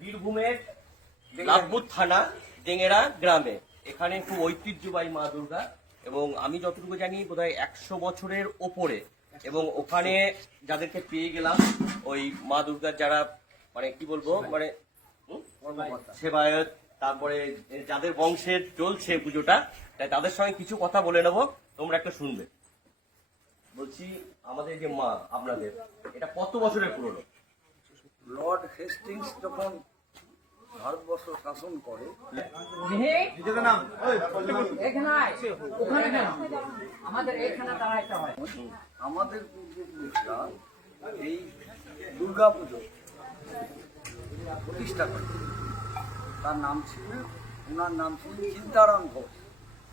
বীরভূমের লাভপুর থানা ডেঙ্গেরা গ্রামে। এখানে ঐতিহ্যবাহী মা দুর্গা এবং আমি যতটুকু জানি একশো বছরের ওপরে এবং ওখানে যাদেরকে পেয়ে গেলাম, ওই মা দুর্গার যারা মানে কি বলব মানে সেবায়ত, তারপরে যাদের বংশের চলছে পুজোটা, তাই তাদের সঙ্গে কিছু কথা বলে নেব, তোমরা একটা শুনবে। বলছি আমাদের যে মা আপনাদের এটা কত বছরের পুরনো? লর্ড হেস্টিংস যখন ভারতবর্ষ শাসন করে এখানে আয়। ওখানে কেন? আমাদের এখানে একটা হয়। আমাদের পূর্বপুরুষরা এই দুর্গা পুজো প্রতিষ্ঠা করে। তার নাম ছিল ওনার নাম ছিল চিন্তারাম ঘোষ।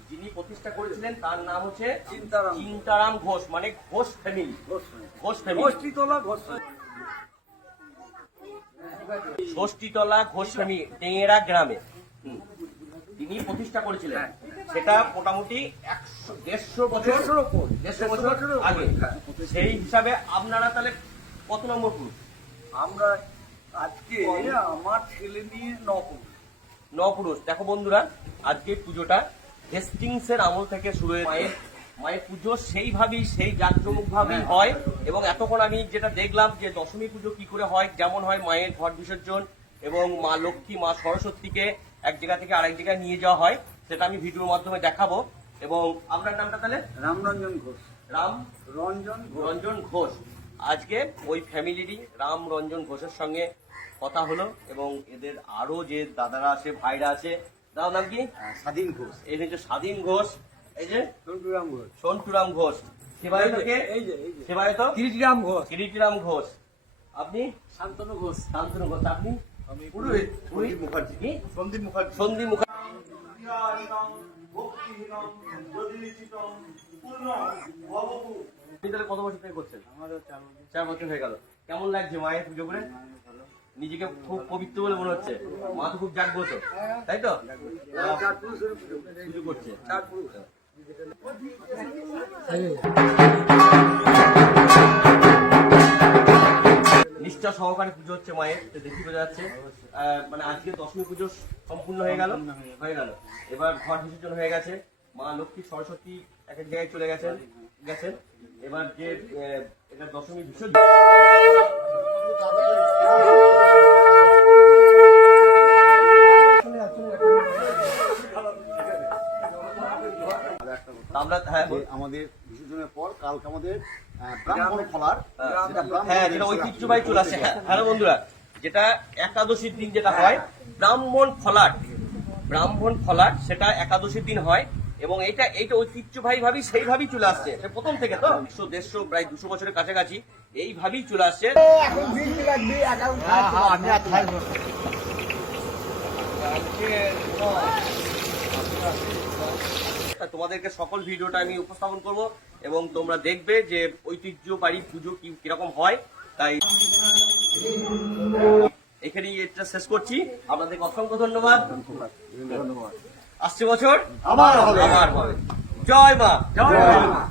যিনি প্রতিষ্ঠা করেছিলেন তার নাম হচ্ছে চিন্তারাম চিন্তারাম ঘোষ মানে Ghosh family Ghosh family Goshthitala Ghosh Shashthitala Ghosh family Tengra গ্রামে। তিনি প্রতিষ্ঠা করেছিলেন। হ্যাঁ। সেটা মোটামুটি একশো দেড়শো বছর দেড়শো বছর। আগে। হ্যাঁ। সেই হিসাবে আপনারা তাহলে কত নম্বর পুরুষ? আমরা আজকে আমার ছেলে নিয়ে নপুর ন পুরুষ দেখো বন্ধুরা আজকে পুজোটা হেস্টিংস এর আমল থেকে শুরু হয়ে মায়ের মায়ের পুজো সেইভাবেই সেই জাঁকজমক ভাবেই হয়। এবং এতক্ষণ আমি যেটা দেখলাম যে দশমী পুজো কি করে হয় যেমন হয় মায়ের ঘট বিসর্জন এবং মা লক্ষ্মী মা সরস্বতীকে এক জায়গা থেকে আরেক জায়গায় নিয়ে যাওয়া হয় সেটা আমি ভিডিওর মাধ্যমে দেখাবো। এবং আপনার নামটা তাহলে? রামরঞ্জন ঘোষ। রাম রঞ্জন রঞ্জন ঘোষ। আজকে ওই ফ্যামিলিরই রাম রঞ্জন ঘোষের সঙ্গে কথা হলো এবং এদের আরও যে দাদারা আছে ভাইরা আছে দাদার নাম কি? স্বাধীন ঘোষ। এই হচ্ছে স্বাধীন ঘোষ। এই যে? চন্দ্ররাম ঘোষ। সন্তুরাম ঘোষ। এই যে এই যে। সেবায়ত? কিরিটিরাম ঘোষ। কিরিটিরাম ঘোষ। আপনি? শান্তনু ঘোষ। শান্তনু ঘোষ। আপনি? আমি পুরোহিত পুরোহিত মুখার্জি। কি? সন্দীপ মুখার্জি। সন্দীপ মুখার্জি। তাহলে কত বছর থেকে করছেন? আমারও চার বছর। চার বছর হয়ে গেল। কেমন লাগছে মায়ের পুজো করে? নিজেকে খুব পবিত্র বলে মনে হচ্ছে। মা তো খুব জাগ্রত, তাই তো? করছে নিষ্ঠা সহকারে পুজো হচ্ছে মায়ের দেখি বোঝা যাচ্ছে। মানে আজকে দশমী পুজো সম্পূর্ণ হয়ে গেল হয়ে গেল। এবার ঘর বিসর্জন হয়ে গেছে। মা লক্ষ্মী সরস্বতী এক এক জায়গায় চলে গেছেন গেছেন। এবার যে এটা দশমী বিসর্জন আমরা হ্যাঁ আমাদের বিসর্জনের পর কালকে আমাদের ব্রাহ্মণ ফলার হ্যাঁ, যেটা হ্যাঁ ঐতিহ্যবাহী চলে আসছে। হ্যাঁ বন্ধুরা যেটা একাদশীর দিন যেটা হয়। ব্রাহ্মণ ফলাট ব্রাহ্মণ ফলাট সেটা একাদশীর দিন হয় এবং এটা এইটা ঐতিহ্যবাহী ভাবেই সেইভাবেই চলে আসছে। প্রথম থেকে তো? একশো দেড়শো প্রায় দুশো বছরের কাছাকাছি এইভাবেই চলে আসছে। তা তোমাদেরকে সকল ভিডিওটা আমি উপস্থাপন করব এবং তোমরা দেখবে যে ঐতিহ্য বাড়ি পুজো কি কীরকম হয়। তাই এখানেই এটা শেষ করছি। আপনাদের অসংখ্য ধন্যবাদ। আসছে বছর? আবার হবে। আবার হবে। জয় মা। জয় মা।